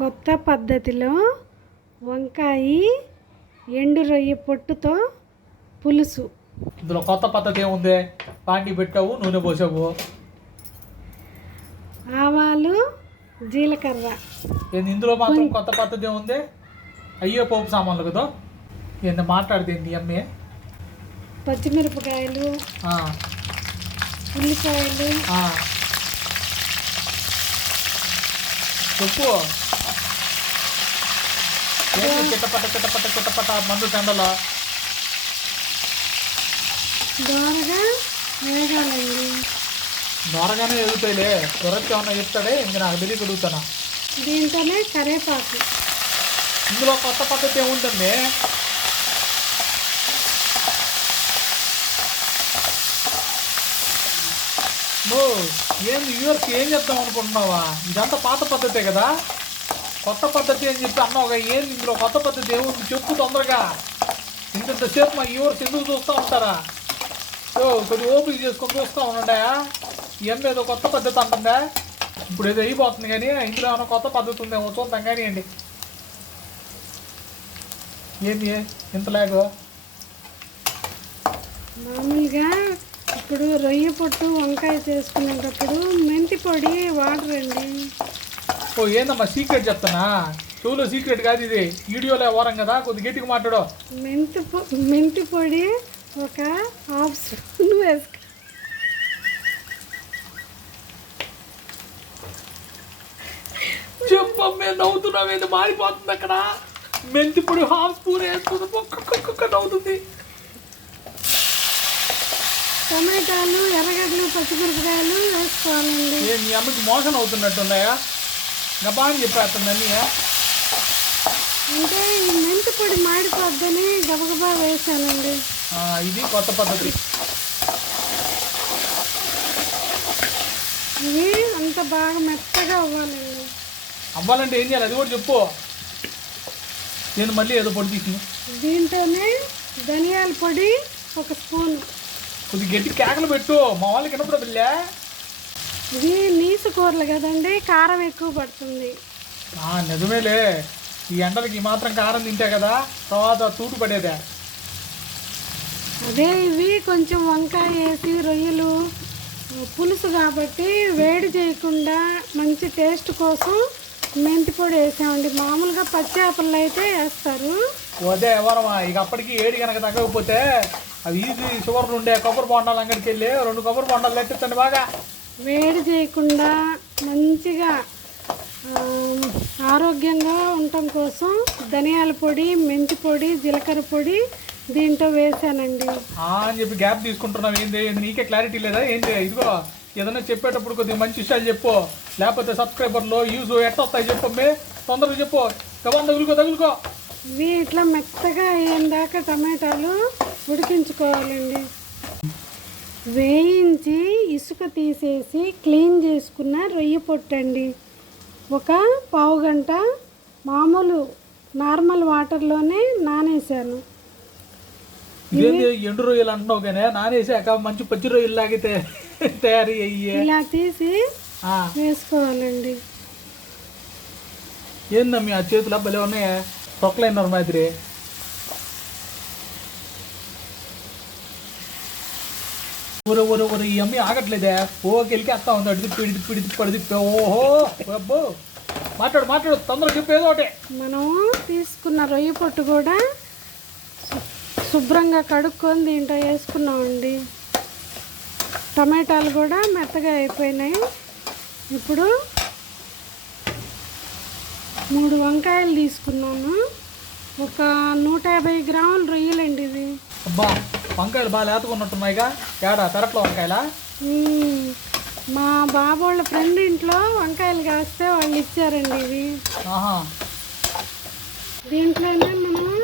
కొత్త పద్ధతిలో వంకాయ ఎండు రొయ్య పొట్టుతో పులుసు. ఇందులో కొత్త పద్ధతి ఏముంది? పాండి పెట్టావు, నూనె పోసావు, ఆవాలు, జీలకర్ర. ఇందులో మాత్రం కొత్త పద్ధతి ఏముంది? అయ్యో పోపు సామాన్లు కదా. ఏంది మాట్లాడితే అమ్మే? పచ్చిమిరపకాయలు, ఉల్లిపాయలు, చెప్పు. చిట్టపట్ట మందు చెండలో దోరగా వేగాలండి. దోరగానే ఎదుగుతాయిలే. దొరకి ఏమన్నా చెప్తాడే ఇంక నాకు తెలియక అడుగుతానా. దీంట్లోనే కరేపాకు. ఇందులో కొత్త పద్ధతి ఏముంటుంది? ఏంది వ్యూవర్స్కి ఏం చెప్తాం అనుకుంటున్నావా? ఇదంతా పాత పద్ధతే కదా. కొత్త పద్ధతి అని చెప్పి అన్నావుగా. ఏంది ఇందులో కొత్త పద్ధతి ఏముంది చెప్పు తొందరగా. ఇంతసేపు మా వ్యూవర్స్ ఎందుకు చూస్తూ ఉంటారా? కొద్ది ఓపిక చేసుకొని చూస్తూ ఉండాయా? ఏం ఏదో కొత్త పద్ధతి అంటుందా? ఇప్పుడు ఏదో అయిపోతుంది కానీ ఇందులో ఏమైనా కొత్త పద్ధతి ఉందేమో చూద్దాం కానివ్వండి. ఏంది ఇంతలాగో? మామూలుగా ఇప్పుడు రొయ్య పొట్టు వంకాయ చేసుకునేటప్పుడు మెంతి పొడి వాటర్ అండి. ఏందమ్మా సీక్రెట్ చెప్తానా? చెవులో సీక్రెట్ కాదు ఇది, వీడియోలో వారం కదా. కొద్ది గట్టిగా మాట్లాడు. మెంతి పొడి ఒక హాఫ్ స్పూన్ వేసుకో. చెప్పమ్మే, నవ్వుతున్నావు ఏంది? మారిపోతుంది అక్కడ. మెంతి పొడి హాఫ్ స్పూన్ వేసుకుని ఒక్కొక్క నవ్వుతుంది. టమాటాలు, ఎర్రగడ్డలు, పచ్చిమిరపకాయలు వేసుకోవాలండి. మీ అమ్మకి మోషన్ అవుతున్నట్టున్నాయా? గబా అని చెప్పేస్తుంది అన్నీ. అంటే ఈ మెంతి పొడి మాడిపోద్దని గబగబా వేసానండి. ఇది కొత్త పద్ధతి. ఇవి అంత బాగా మెత్తగా అవ్వాలండి. అవ్వాలంటే ఏం చేయాలి అది కూడా చెప్పు. నేను మళ్ళీ ఏదో పొడి తీసి దీంట్లోనే ధనియాల పొడి ఒక స్పూన్. కొద్ది గట్టి కేకలు పెట్టు, మా వాళ్ళకి ఎన్నప్పుడు బిల్లే. ఇది నీసు కూరలు కదండి, కారం ఎక్కువ పడుతుంది. నిజమేలే. ఈ ఎండలకి మాత్రం కారం తింటే కదా తర్వాత తూటు పడేదే. అదే ఇవి కొంచెం వంకాయ వేసి రొయ్యలు పులుసు కాబట్టి వేడి చేయకుండా మంచి టేస్ట్ కోసం మెంతి పొడి వేసామండి. మామూలుగా పచ్చి చేపలు అయితే వేస్తారు. అదే ఎవరమ్మా ఇక అప్పటికి ఏడి కనుక తగ్గకపోతే అవి ఈజీ షుగర్ ఉండే కొబ్బరి బొండాలు అంగడికి వెళ్ళి 2 కొబ్బరి బొండాలు తెచ్చిస్తాను. బాగా వేడి చేయకుండా మంచిగా ఆరోగ్యంగా ఉండటం కోసం ధనియాల పొడి, మెంతి పొడి, జీలకర్ర పొడి దీంట్లో వేసానండి. అని చెప్పి గ్యాప్ తీసుకుంటున్నావు ఏంది? నీకే క్లారిటీ లేదా ఏంటి? ఇదిగో ఏదైనా చెప్పేటప్పుడు కొద్దిగా మంచి విషయాలు చెప్పు, లేకపోతే సబ్స్క్రైబర్లో యూజ్ ఎట్లా వస్తాయి చెప్పమ్మే. తొందరగా చెప్పు. గబాన్ తగులుకో. ఇవి ఇట్లా మెత్తగా అయ్యేదాకా టమాటాలు ఉడికించుకోవాలండి. వేయించి ఇసుక తీసేసి క్లీన్ చేసుకున్న రొయ్య పొట్టండి. ఒక పావు గంట మామూలు నార్మల్ వాటర్లోనే నానేసాను. ఎండు రొయ్యలు అంటున్నావు కానీ నానేసాక మంచి పచ్చి రొయ్యలు లాగితే తయారు అయ్యి ఇలా తీసి వేసుకోవాలండి. ఏందమ్మీ ఆ చేతులు భలే ఉన్నాయా? తొక్కలైనారు మాదిరి. ఊరే ఈ అమ్మి ఆగట్లేదే. ఓకెళ్ళి వస్తా ఉంది. అడిది ఓహో అబ్బో. మాట్లాడు తొందరగా చెప్పు ఏదో ఒకటి. మనం తీసుకున్న రొయ్య పొట్టు కూడా శుభ్రంగా కడుక్కొని దీంట్లో వేసుకున్నామండి. టమాటాలు కూడా మెత్తగా అయిపోయినాయి. ఇప్పుడు 3 వంకాయలు తీసుకున్నాను. ఒక 150 గ్రాముల రొయ్యలండి ఇవి. అబ్బా వంకాయలు బాగా లేతకున్నట్టున్నాయిగా. ఏడా పెరట్లో వంకాయలా? మా బాబు వాళ్ళ ఫ్రెండ్ ఇంట్లో వంకాయలు కాస్తే వాళ్ళు ఇచ్చారండి ఇవి. దీంట్లోనే మనం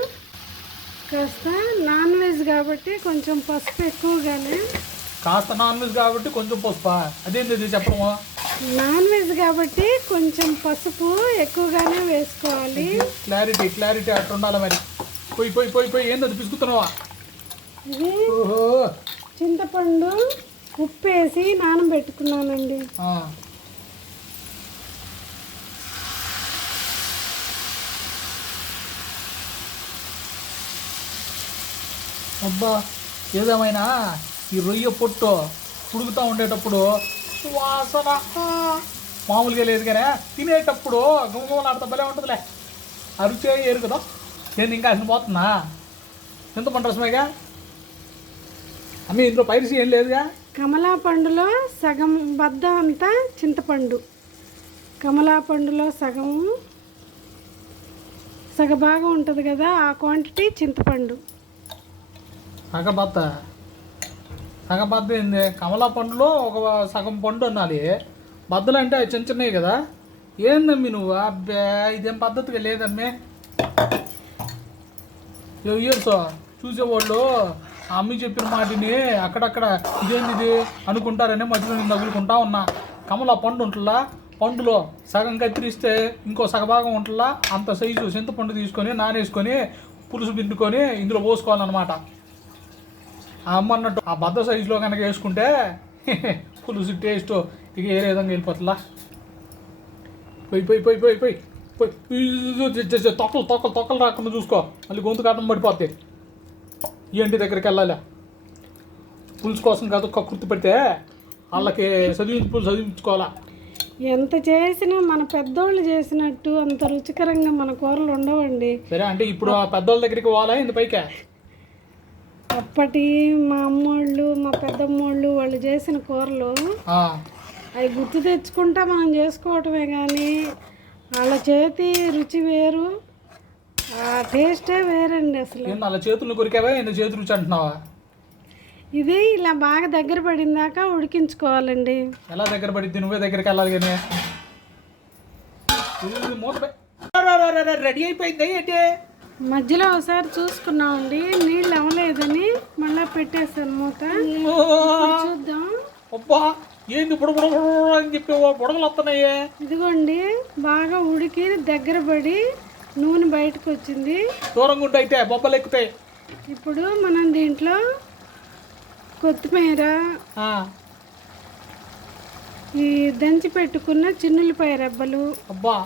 కాస్త నాన్ వెజ్ కాబట్టి కొంచెం పసుపు ఎక్కువగానే. కాస్త నాన్ వెజ్ కాబట్టి కొంచెం పసుపా? అదేంటి చెప్పడమా? నాన్ వెజ్ కాబట్టి కొంచెం పసుపు ఎక్కువగానే వేసుకోవాలి. క్లారిటీ అట్లా ఉండాలి మరి. పోయి ఏంది అది పిసుకుతున్నావా? ఇది చింతపండు ఉప్పు వేసి నానబెట్టుకున్నానండి. అబ్బా ఏదేమైనా ఈ రొయ్య పొట్టు ఉడుకుతూ ఉండేటప్పుడు వాసన మామూలుగా లేదు కానీ తినేటప్పుడు గుమగుమలాడుతా భలే ఉంటుందిలే. అరుచే ఏరు కదా. నేను ఇంకా అసలు పోతున్నా చింతపండు రసమేగా అమ్మ, ఇందులో పైరసీ ఏం లేదుగా. కమలా పండులో సగం బద్ద అంతా చింతపండు, కమలా పండులో సగభాగం ఉంటుంది కదా, ఆ క్వాంటిటీ చింతపండు. సగబద్ద ఏంది? కమలా పండులో ఒక సగం పండు అనాలి. బద్దలు అంటే అవి చిన్న చిన్నవి కదా. ఏందమ్మి నువ్వు? అబ్బే ఇదేం పద్ధతిగా లేదమ్మి. ఇయర్స్ చూసేవాళ్ళు ఆ అమ్మి చెప్పిన మాటిని అక్కడక్కడ ఇదేంది ఇది అనుకుంటారని మధ్యలో నేను తగులుకుంటా ఉన్నా. కమలా పండు ఉంటుందా, పండులో సగం కత్తిరిస్తే ఇంకో సగభాగం ఉంటుందా, అంత సైజు చింతపండు తీసుకొని నానేసుకొని పులుసు పిండుకొని ఇందులో పోసుకోవాలన్నమాట. ఆ అమ్మ అన్నట్టు ఆ బద్ద సైజులో కనుక వేసుకుంటే పులుసు టేస్ట్ ఇక ఏ విధంగా వెళ్ళిపోతుందా. పోయి పోయి పోయి పోయి పోయి పోయి తొక్కలు రాకుండా చూసుకో, మళ్ళీ గొంతు కాటం పడిపోతాయి. ఏంటి దగ్గరికి వెళ్ళాలి పులుసు కోసం కాదు, కక్కుర్తి పెడితే వాళ్ళకి చదివించుకోవాలా. ఎంత చేసినా మన పెద్దోళ్ళు చేసినట్టు అంత రుచికరంగా మన కూరలు ఉండవండి. సరే అంటే ఇప్పుడు ఆ పెద్దోళ్ళ దగ్గరికి పోవాలా ఇంత పైకే? అప్పటి మా అమ్మోళ్ళు మా పెద్దమ్మోళ్ళు వాళ్ళు చేసిన కూరలు అవి గుర్తు తెచ్చుకుంటా మనం చేసుకోవటమే, కానీ వాళ్ళ చేతి రుచి వేరు, ఆ టేస్టే వేరండి అసలు. వాళ్ళ చేతులు కొరికావా ఇంత చేతి రుచి అంటున్నావా? ఇది ఇలా బాగా దగ్గర పడిందాక ఉడికించుకోవాలండి. ఎలా దగ్గర పడిద్ది? నువ్వే దగ్గరికి వెళ్ళాలి కానీ. రెడీ అయిపోయింది ఏంటి? మధ్యలో ఒకసారి చూసుకున్నామండి, నీళ్ళు అవ్వలేదని మళ్ళీ పెట్టేసాను మూత. చూద్దాం. అబ్బా ఏంది బుడబుడ అని చెప్పి బుడగలు వస్తున్నాయే. ఇదిగోండి బాగా ఉడికి దగ్గర పడి నూనె బయటకు వచ్చింది. దూరంగా ఉంటే అయితే బొబ్బలు ఎక్కుతాయి. ఇప్పుడు మనం దీంట్లో కొత్తిమీర, ఈ దంచి పెట్టుకున్న చిన్నులపాయ రెబ్బలు, అబ్బా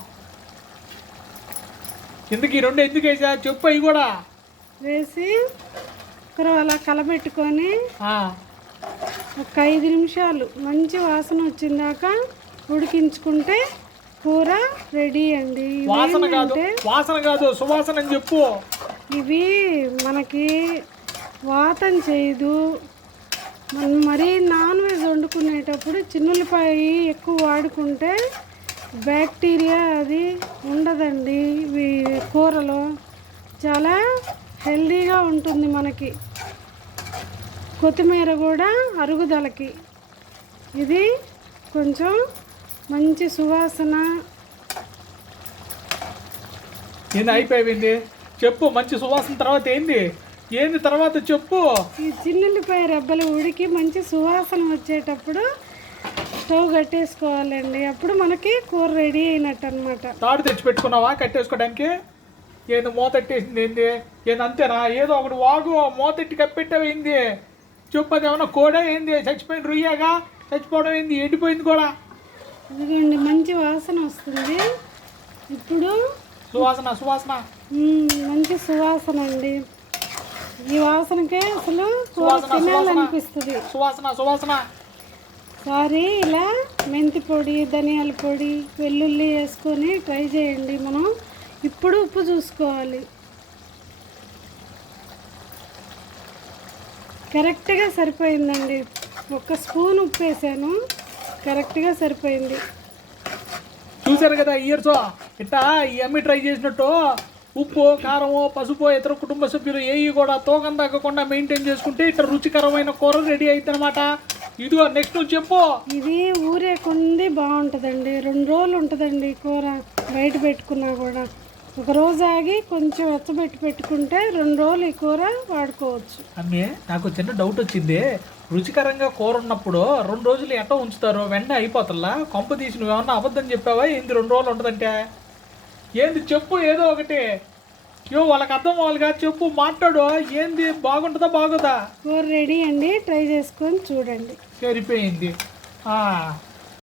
ఎందుకు ఈ రెండు ఎందుకు వేసా చెప్పు, అవి కూడా వేసి అలా కలబెట్టుకొని ఒక 5 నిమిషాలు మంచి వాసన వచ్చిందాక ఉడికించుకుంటే కూర రెడీ అండి. వాసన కాదు సువాసన అని చెప్పు. ఇవి మనకి వాతం చేయదు. మనం మరీ నాన్ వెజ్ వండుకునేటప్పుడు చిన్నులపాయ ఎక్కువ వాడుకుంటే బ్యాక్టీరియా అది ఉండదండి. ఇవి కూరలో చాలా హెల్దీగా ఉంటుంది మనకి. కొత్తిమీర కూడా అరుగుదలకి. ఇది కొంచెం మంచి సువాసన. ఏంది అయిపోయింది చెప్పు, మంచి సువాసన తర్వాత ఏంది తర్వాత చెప్పు. ఈ చిన్నులపాయ రెబ్బలు ఉడికి మంచి సువాసన వచ్చేటప్పుడు స్టవ్ కట్టేసుకోవాలండి. అప్పుడు మనకి కూర రెడీ అయినట్టు అనమాట. తాడు తెచ్చి పెట్టుకున్నావా కట్టేసుకోవడానికి? ఏంది మూత ఎట్టేసింది? ఏంది అంతేనా? ఏదో ఒకటి వాగు మూతెట్టి కప్పెట్టావేంది చెప్పు. అది ఏమన్నా కోడే ఏంది? చచ్చిపోయిన రొయ్యగా చచ్చిపోవడం ఏంది? ఎండిపోయింది కూడా. ఇదిగోండి మంచి వాసన వస్తుంది ఇప్పుడు. సువాసన మంచి సువాసన అండి. ఈ వాసనకే అసలు కూర తినాలనిపిస్తుంది. సువాసన సారీ ఇలా మెంతి పొడి, ధనియాల పొడి, వెల్లుల్లి వేసుకొని ట్రై చేయండి. మనం ఇప్పుడు ఉప్పు చూసుకోవాలి. కరెక్ట్గా సరిపోయిందండి. 1 స్పూన్ ఉప్పు వేసాను, కరెక్ట్గా సరిపోయింది. చూసారు కదా ఇయర్స్ ఇట్టా ఈ అమ్మి ట్రై చేసినట్టు ఉప్పు, కారము, పసుపు ఇతర కుటుంబ సభ్యులు ఏవి కూడా తూకం తగ్గకుండా మెయింటైన్ చేసుకుంటే ఇట్లా రుచికరమైన కూర రెడీ అవుతుంది అనమాట. ఇదిగో నెక్స్ట్ నువ్వు చెప్పు. ఇది ఊరే కొంది బాగుంటుందండి. 2 రోజులు ఉంటుందండి కూర. బయట పెట్టుకున్నా కూడా 1 రోజు ఆగి కొంచెం వెచ్చబెట్టి పెట్టుకుంటే 2 రోజులు ఈ కూర వాడుకోవచ్చు. అమ్మే నాకు చిన్న డౌట్ వచ్చింది. రుచికరంగా కూర ఉన్నప్పుడు 2 రోజులు ఎట్లా ఉంచుతారు? వెంటనే అయిపోతుందా? కొంప తీసి నువ్వేమన్నా అబద్ధం చెప్పావా ఏంది 2 రోజులు ఉంటుందంటే? ఏంది చెప్పు ఏదో ఒకటి. వాళ్ళకి అర్థం అవ్వాలిగా, చెప్పు మాట్లాడు. ఏంది బాగుంటుందా బాగోదా? కూర రెడీ అండి, ట్రై చేసుకొని చూడండి. సరిపోయింది.